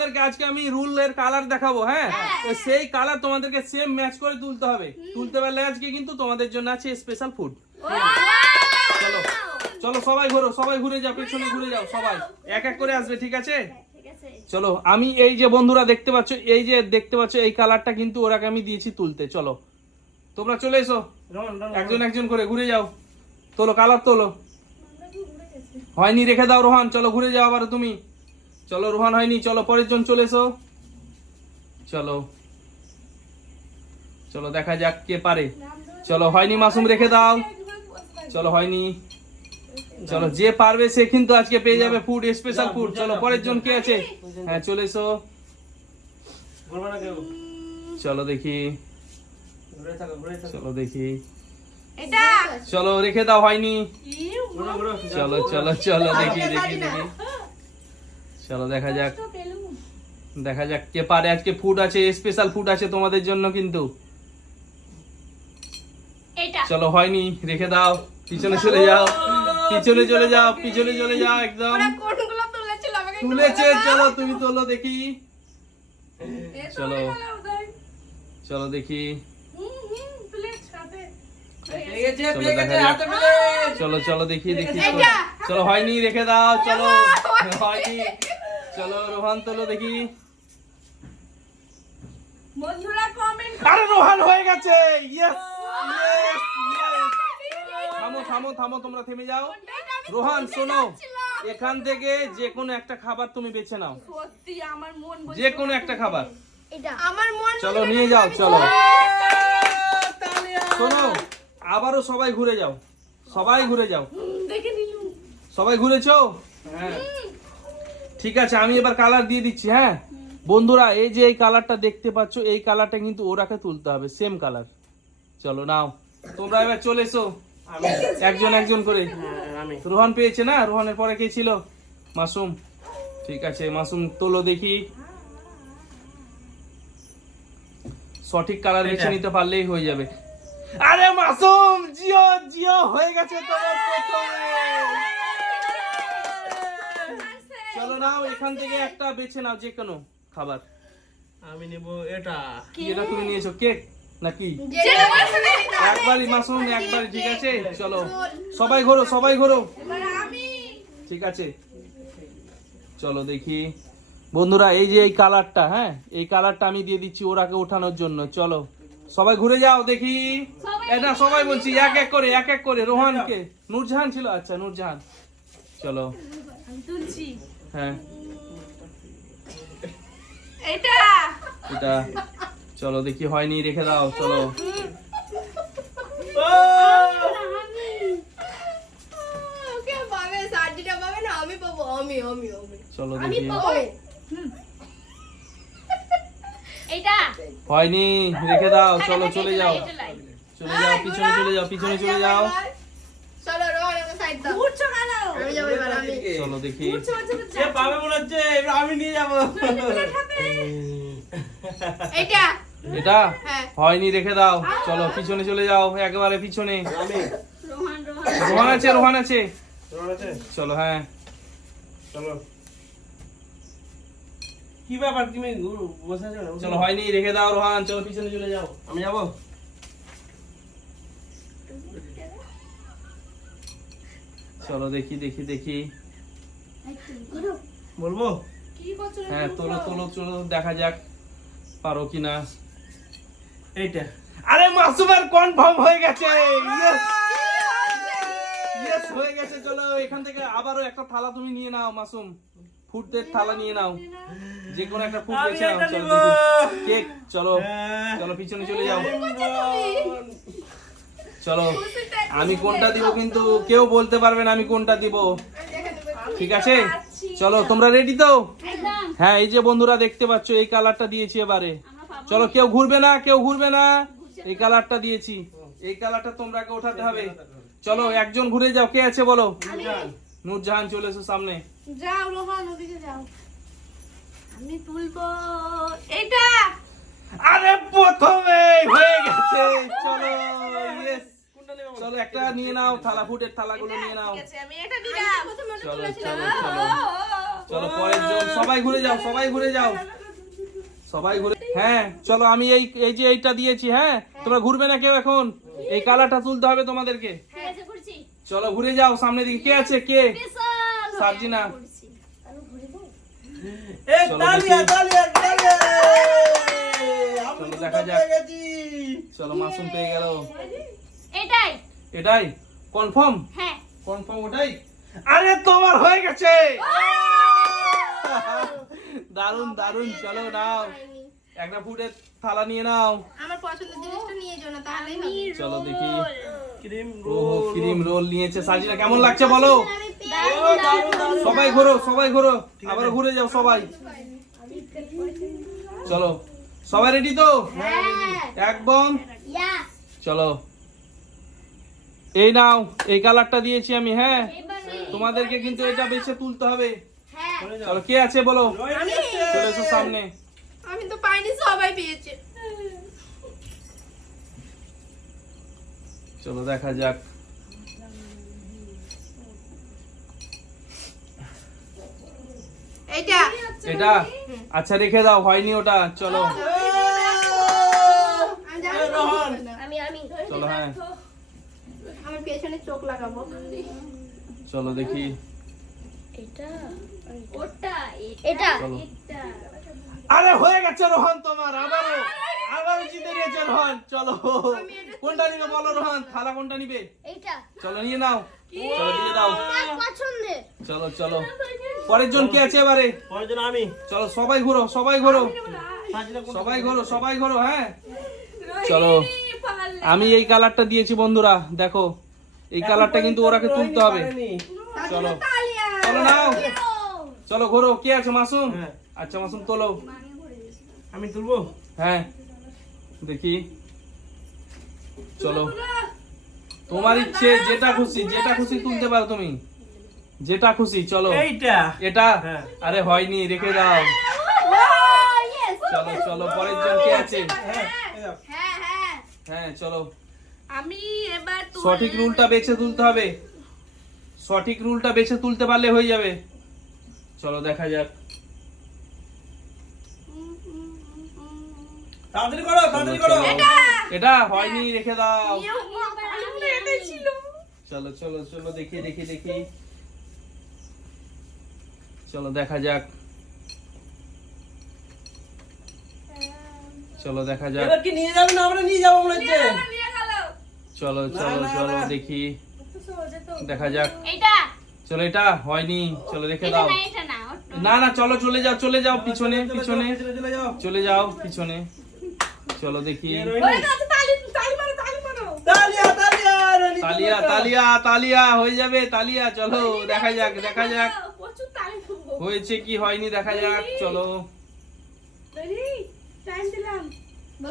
তোমাদেরকে আজকে আমি রুলের কালার দেখাবো, হ্যাঁ? তো সেই কালার তোমাদেরকে সেম ম্যাচ করে তুলতে হবে। তুলতে পারলে আজকে কিন্তু তোমাদের জন্য আছে স্পেশাল ফুড। চলো চলো সবাই ঘোরো, সবাই ঘুরে যাও, পেছনে ঘুরে যাও, সবাই এক এক করে আসবে, ঠিক আছে? চলো, আমি এই যে বন্ধুরা দেখতে পাচ্ছ, এই যে দেখতে পাচ্ছ এই কালারটা কিন্তু ওরাকে আমি দিয়েছি তুলতে। চলো তোমরা চলে এসো, একজন একজন করে ঘুরে যাও, তোলো কালার তোলো। হয়নি রেখে দাও রোহান, চলো ঘুরে যাও আবার তুমি। চলো রোহান হয়নি, চলো পরের জন চলে এসো। চলো চলো দেখা যাক কে পারে। চলো হয়নি মাসুম রেখে দাও, চলো হয়নি। চলো যে পারবে সে কিন্তু আজকে পেয়ে যাবে ফুড, স্পেশাল ফুড। চলো পরের জন কে আছে? হ্যাঁ চলে এসো। চলো দেখি, চলো দেখি, চলো রেখে দাও, হয়নি। চলো চলো চলো দেখি দেখি দেখি, চলো দেখা যাক, দেখা যাক কে পারে। আজকে ফুড আছে, স্পেশাল ফুড আছে তোমাদের জন্য কিন্তু। চলো হয়নি, রেখে দাও, পিছনে চলে যাও, পিছনে চলে যাও, পিছনে চলে যাও একদম। তুলেছে, চলো তুমি তোলো দেখি। চলো চলো দেখি, চলো চলো দেখি দেখি, চলো হয়নি, রেখে দাও, চলো হয়নি। চলো রোহান তোলো দেখি। আরে রোহান হয়ে গেছে, ইয়েস ইয়েস ইয়েস। থামো থামো থামো, তোমরা থেমে যাও। রোহান শোনো, এখান থেকে যে কোনো একটা খাবার তুমি বেছে নাও, যে কোনো একটা খাবার। চলো নিয়ে যাও, চলো শোনো, আবারও সবাই ঘুরে যাও, সবাই ঘুরে যাও, সবাই ঘুরেছো? হ্যাঁ ঠিক আছে, আমি এবার কালার দিয়ে দিচ্ছি। হ্যাঁ বন্ধুরা, এই যে এই কালারটা দেখতে পাচ্ছ, এই কালারটা কিন্তু ওরাকে তুলতে হবে, সেম কালার। চলো নাও, তোমরা এবার চলে এসো, একজন একজন করে। রোহান পেয়েছে না? রোহানের পরে কে ছিল? মাসুম। ঠিক আছে মাসুম তোলো দেখি। সঠিক কালার বেছে নিতে পারলেই হয়ে যাবে। আরে মাসুম, জিও জিও হয়ে গেছে তোমার প্রথমে। চলো নাও, এখান থেকে একটা বেছে নাও, যে কোনো খাবার। আমি নেব এটা। এটা তুমি নিয়েছো কেক নাকি? একবারই মাসুম, একবারই, ঠিক আছে? চলো সবাই ঘোরো, সবাই ঘোরো, ঠিক আছে? চলো দেখি বন্ধুরা, এই যে এই কালারটা, হ্যাঁ এই কালারটা আমি দিয়ে দিচ্ছি ওরাকে ওঠানোর জন্য। চলো সবাই ঘুরে যাও দেখি। এটা সবাই বলছি এক এক করে, এক এক করে। রোহানকে, নূরজাহান ছিল, আচ্ছা নূরজাহান। চলো হ্যাঁ এটা, চলো দেখি হয়নি, রেখে দাও। চলো চলো দেখি, হয়নি, রেখে দাও। চলো চলে যাও, চলে যাও, পিছনে চলে যাও, পিছনে চলে যাও। চলো দেখি, আমি নিয়ে যাবো এটা হয়নি, রেখে দাও। চলো পিছনে চলে যাও, একেবারে পিছনে। রোহান আছে, রোহান আছে, চলো। হ্যাঁ চলো। কি ব্যাপার, তুমি বসে আছো না? চলো হয়নি, রেখে দাও রোহান। চলো পিছনে চলে যাও, আমি যাবো। চলো দেখি দেখি দেখি, বলবো? হ্যাঁ তোলো তোলো, চলো দেখা যাক পারো কিনা। এইটা। আরে মাসুমের কনফার্ম হয়ে গেছে, ইয়েস ইয়েস হয়ে গেছে। চলো এখান থেকে আবারও একটা থালা তুমি নিয়ে নাও মাসুম, ফুডের থালা নিয়ে নাও, যে কোনো একটা ফুড বেছে নাও। চলো দেখি, কেক। চলো চলো পিছনে চলে যাও। চলো আমি কোনটা দিব কিন্তু কেউ বলতে পারবে না আমি কোনটা দিব, ঠিক আছে? চলো তোমরা রেডি তো? হ্যাঁ এই যে বন্ধুরা দেখতে পাচ্ছ, এই কালারটা দিয়েছি এবারে। চলো কেউ ঘুরবে না, কেউ ঘুরবে না, এই কালারটা দিয়েছি, এই কালারটা তোমরাকে ওঠাতে হবে। চলো একজন ঘুরে যাও, কে আছে বলো? নূরজাহান চলে এসো সামনে। যাও রোহান, ওদিকে যাও, আমি তুলবো এটা। আরে প্রথমে হয়ে গেছে, চলো ইয়েস। চলো একটা নিয়ে নাও, থালা ফুটের থালাগুলো নিয়ে নাও। ঠিক আছে, আমি এটা দিলাম। চলো চলো চলো চলো পরের জন, সবাই ঘুরে যাও, সবাই ঘুরে যাও, সবাই ঘুরে। হ্যাঁ চলো, আমি এই যে এইটা দিয়েছি, হ্যাঁ তোমরা ঘুরবে না কেউ এখন, এই কালারটা তুলতে হবে তোমাদেরকে। ঠিক আছে, ঘুরছি। চলো ঘুরে যাও সামনের দিকে। কে আছে? কে? বিশাল সার্জিনা। ঘুরছি। আমি ঘুরবো? এই চলো তালিয়া দেখি। তালিয়া তালিয়া আমি চলো তো দেখা যাক। পেয়ে গেছি। চলো মাসুম পেয়ে গেল। এটাই। এটাই কনফার্ম? হ্যাঁ। কনফার্ম ওটাই? আরে তোমার হয়ে গেছে। দারুন দারুন। চলো নাও, একটা ফুটের থালা নিয়ে নাও। আমার পছন্দের জিনিসটা নিয়ে যাও না, তাহলেই হবে। চলো দেখি। ক্রিম ও রোল ক্রিম রোল নিয়েছে সার্জিনা, কেমন লাগছে বলো? দারুণ, দারুণ, দারুণ। সবাই ঘোরো, সবাই ঘোরো, আবার ঘুরে যাও সবাই। চলো সবাই রেডি তো? হ্যাঁ। একদম। Yes. চলো এই নাও, এই কালারটা দিয়েছি আমি, হ্যাঁ এবারে। তোমাদেরকে কিন্তু এটা বেছে তুলতে হবে। হ্যাঁ। চলো কে আছে বলো? চলে এসো সামনে। আমি তো পাইনি, সবাই পেয়েছে। চলো দেখা যাক। এইটা। এটা আচ্ছা রেখে দাও, হয়নি ওটা। চলো আমি জানি রোহন। আমি চলো হ্যাঁ আমার পেছনে চোখ লাগাবো। চলো দেখি। এটা ওটা এটা চলো। এটা আরে হয়ে গেছে রোহন তোমার, আবারও জিতে নিয়েছে রোহন। চলো কোনটা নিবে বলো রোহন, থালা কোনটা নিবে? এইটা চলো নিয়ে নাও, চলো দিয়ে দাও। আমার পছন্দের। চলো চলো পরের জন কে আছে এবারে? পরের জন আমি। চলো সবাই ঘোরো, সবাই ঘোরো, সাজিনা কোনটা? সবাই ঘোরো, সবাই ঘোরো। হ্যাঁ চলো, আমি এই কালারটা দিয়েছি বন্ধুরা, দেখো এই কালারটা কিন্তু ওরাকে তুলতে হবে। পারেনি। চলো তালিয়া। চলো নাও, চলো ঘোরো। কে আছে? মাসুম। হ্যাঁ। আচ্ছা মাসুম তোলো। আমি তুলবো। হ্যাঁ দেখি। চলো তোমার ইচ্ছে, যেটা খুশি, যেটা খুশি তুলতে পারো তুমি, যেটা খুশি। চলো এইটা এটা। হ্যাঁ। আরে হয়নি, রেখে দাও। Yes. চলো চলো পরের জন কে আছে? হ্যাঁ এই দাও। হ্যাঁ হ্যাঁ। হ্যাঁ চলো, আমি এবার সঠিক রুলটা বেছে তুলতে হবে, সঠিক রুলটা বেছে তুলতে পারলে হয়ে যাবে। চলো দেখা যাক। তাড়াতাড়ি করো তাড়াতাড়ি করো। চলো, এটা হয়নি, রেখে দাও। এটাই ছিল। চলো চলো চলো দেখি দেখি দেখি। চলো দেখা যাক। চলো দেখা যাক। এবার কি নিয়ে যাবে না? আমরা নিয়ে যাবো মনে হচ্ছে। চলো চলো না, চলো না। দেখি, দেখা যাক। এইটা চলো এটা হয়নি, চলো রেখে এটা দাও। না, এটা না, ওটা। না না চলো চলে যাও, চলে যাও পিছনে, চলে যাও, পিছনে চলে যাও। চলে যাও পিছনে। চলো দেখি। কে রইলো? ওরে কাছে তালি তালি মারো, তালি মারো। তালিয়া তালিয়া রনি তালিয়া তালিয়া তালিয়া হয়ে যাবে, তালিয়া। চলো দেখা যাক, দেখা যাক প্রচুর তালি ফুটবো। হয়েছে কি হয়নি, দেখা যাক। চলো রেডি? টাইম দিলাম।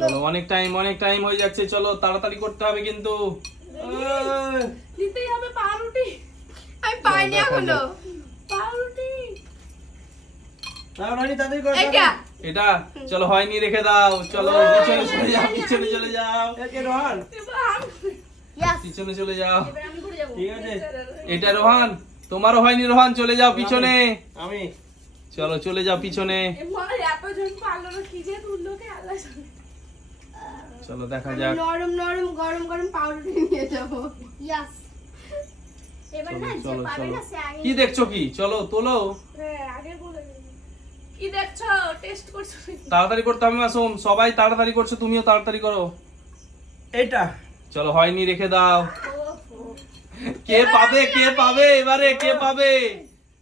চলো, অনেক টাইম হয়ে যাচ্ছে। চলো তাড়াতাড়ি করতে হবে কিন্তু। নিতেই হবে পাউরুটি। আমি পাইনি দেখা এখনো। যাক। পাউরুটি। না রনি তাড়াতাড়ি করো। এইটা। এটা চলো হয়নি, রেখে দাও। চলো পিছনে চলে যাও, পিছনে চলে যাও, কে রোহন? পিছনে চলে যাও। এবার আমি ঘুরে যাবো। ঠিক আছে। এটা রোহান, তোমারও হয়নি রোহান, চলে যাও পিছনে। আমি চলো চলে যাও পিছনে। এতজন পারলো না, কি যে তুললো কে আল্লাহ জানে। চলো দেখা যাক। নরম নরম গরম গরম পাউরুটি নিয়ে যাবো। ইয়াস। এবার চলো না যে চলো পাবে চলো, না সে আগে। কি দেখছো কি? চলো তোলো, হ্যাঁ আগে বলে দিন। কি দেখছো? টেস্ট করছো নাকি? তাড়াতাড়ি করতে হবে মাসুম, সবাই তাড়াতাড়ি করছে, তুমিও তাড়াতাড়ি করো। এইটা চলো হয়নি, রেখে দাও। ওহো। কে পাবে, কে পাবে এবারে, কে পাবে?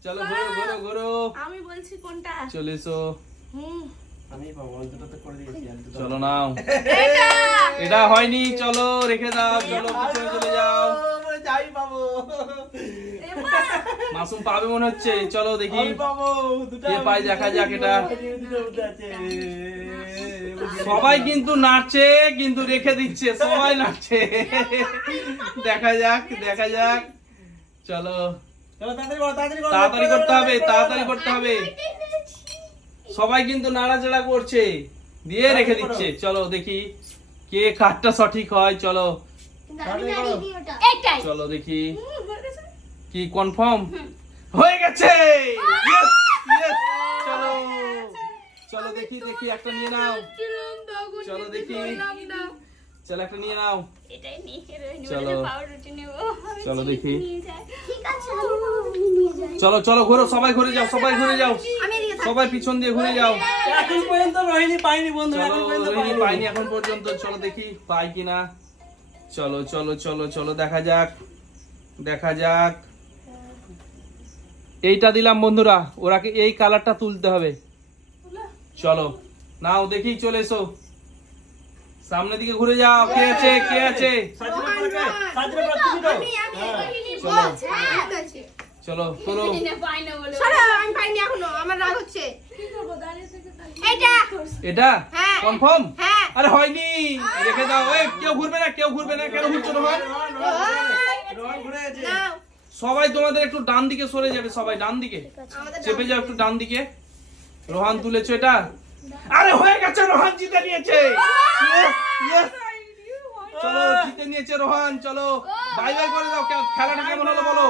চলো ঘোরো ঘোরো ঘোরো, আমি বলছি কোনটা? চলে এসো। আমি পাবো, আমি দুটো তো করে দিয়েছি আর দুটো। চলো নাও। এটা। এটা হয়নি, চলো রেখে দাও। চলো পিছনে চলে যাও। আমি যাই পাবো। এবার মাসুম পাবে মনে হচ্ছে, চলো দেখি। আমি পাবো দুটো। কে পায় দেখা যাক এটা। দুটো মধ্যে আছে। সবাই কিন্তু নাচছে, কিন্তু রেখে দিচ্ছে, সবাই নাচছে। দেখা যাক, দেখা যাক। চলো চলো তাড়াতাড়ি করো, তাড়াতাড়ি করো। তাড়াতাড়ি করতে হবে, তাড়াতাড়ি করতে হবে। সবাই কিন্তু নাড়াচাড়া করছে, দিয়ে রেখে দিচ্ছে। চলো দেখি কে কাঠটা সঠিক হয়। চলো এইটাই। চলো দেখি কি কনফার্ম হয়ে গেছে। Yes, দেখি দেখি একটা নিয়ে নাও চলো দেখি চলো একটা নিয়ে নাও এটাই নিয়ে রইনি চলো। বলে পাউরুটি নেব চলো দেখি ঠিক আছে আমি নিয়ে যাই চলো চলো ঘোরো সবাই ঘুরে যাও সবাই ঘুরে যাও আমি এদিকে থাকি। সবাই পিছন দিয়ে ঘুরে যাও এখন পর্যন্ত রোহিণী পাইনি বন্ধুরা, চলো এখন পর্যন্ত রোহিণী পাইনি। পাইনি এখন পর্যন্ত চলো দেখি পাই কিনা চলো চলো চলো চলো দেখা যাক দেখা যাক এইটা দিলাম বন্ধুরা ওরাকে এই কালারটা তুলতে হবে চলো নাও দেখি চলে এসো সামনের দিকে ঘুরে যাও কে আছে কে আছে সাজরে রোহান, পড়াকে, রোহান। সাজরে পড়া তুমি তো। আমি চলো। বল, হ্যাঁ, ঠিক আছে। চলো তোলো না পাই না বলে সরো, আমি পাইনি এখনো, আমার রাগ হচ্ছে। কি করব দাঁড়িয়ে থেকে এইটা, এটা হ্যাঁ। কনফার্ম হ্যাঁ। আরে হয়নি রেখে দাও এই কেউ ঘুরবে না কেউ ঘুরবে না কেন ঘুরছো রোহান রোহন ঘুরে গেছে। নাও, সবাই তোমাদের একটু ডান দিকে সরে যাবে সবাই ডান দিকে আমাদের চেপে যাও একটু ডান দিকে রোহান তুলেছো এটা আরে হয়ে গেছে রোহান জিতে নিয়েছে Yes, yes. চলো জিতে নিয়েছে রোহান চলো বাই বাই করে দাও খেলাটা কেমন হলো বলো